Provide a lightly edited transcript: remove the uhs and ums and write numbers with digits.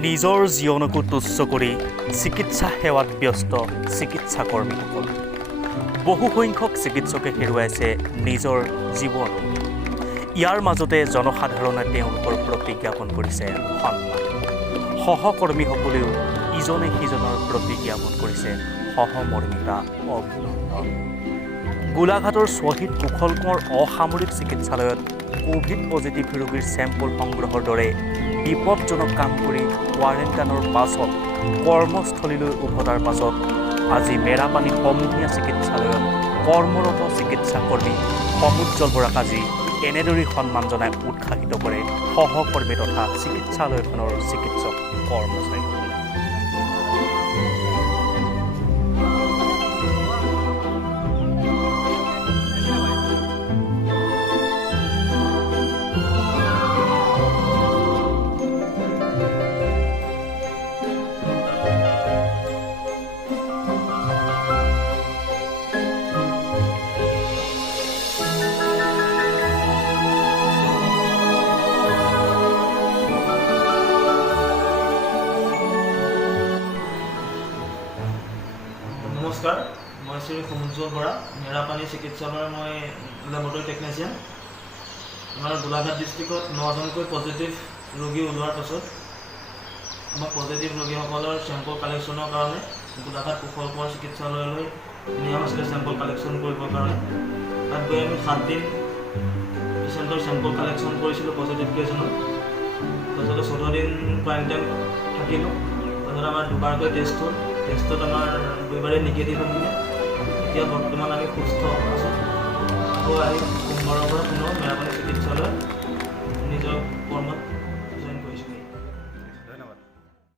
নিজৰ জীৱনকো তুচ্ছ কৰি চিকিৎসা সেৱাত ব্যস্ত চিকিৎসা কৰ্মীসকল। বহু সংখ্যক চিকিৎসকে হেৰুৱাইছে নিজৰ জীৱন। ইয়াৰ মাজতে জনসাধাৰণে তেওঁলোকৰ প্ৰতি জ্ঞাপন কৰিছে সন্মান। সহকৰ্মীসকলেও ইজনে সিজনৰ প্ৰতি জ্ঞাপন কৰিছে সহমৰ্মিতা, অভিনন্দন। গোলাঘাটৰ শ্বহীদ কুশল কোঁৱৰ অসামৰিক চিকিৎসালয়ত কোভিড পজিটিভ ৰোগীৰ চেম্পল সংগ্ৰহৰ দৰে বিপদজনক কাম কৰি কোৱাৰেণ্টাইনৰ পাছত কৰ্মস্থলীলৈ উভতাৰ পাছত আজি মেৰাপানী সমূহীয়া চিকিৎসালয়ত কৰ্মৰত চিকিৎসা কৰ্মী সমুজ্জ্বল বৰাক আজি এনেদৰে সন্মান জনাই উৎসাহিত কৰে সহকৰ্মী তথা চিকিৎসালয়খনৰ চিকিৎসক কৰ্মচাৰীসকলে। নমস্কাৰ, মই শ্ৰী সমুজ্জ্বল বৰা, মেৰাপানী চিকিৎসালয়ৰ মই লেবৰেটৰী টেকনিচিয়ান। আমাৰ গোলাঘাট ডিষ্ট্ৰিক্টত 9জনকৈ পজিটিভ ৰোগী ওলোৱাৰ পাছত আমাৰ পজিটিভ ৰোগীসকলৰ চেম্পল কালেকশ্যনৰ কাৰণে গোলাঘাট কুশল কোঁৱৰ চিকিৎসালয়লৈ নিয়া হৈছিলে চেম্পল কালেকশ্যন কৰিবৰ কাৰণে। তাত গৈ আমি 7 দিন পেচেণ্টৰ চেম্পল কালেকশ্যন কৰিছিলোঁ পজিটিভ কেইজনৰ। তাৰপিছতে 14 দিন কোৱাৰেণ্টাইন থাকিলোঁ। তাৰপিছত আমাৰ দুবাৰকৈ টেষ্ট হ'ল। টেষ্টত আমাৰ দুইবাৰে নিগেটিভ আহিলে। এতিয়া বৰ্তমান আমি সুস্থ আছোঁ। আকৌ আহি সোমবাৰৰ পৰা পুনৰ মেৰাপানী চিকিৎসালয়ত নিজক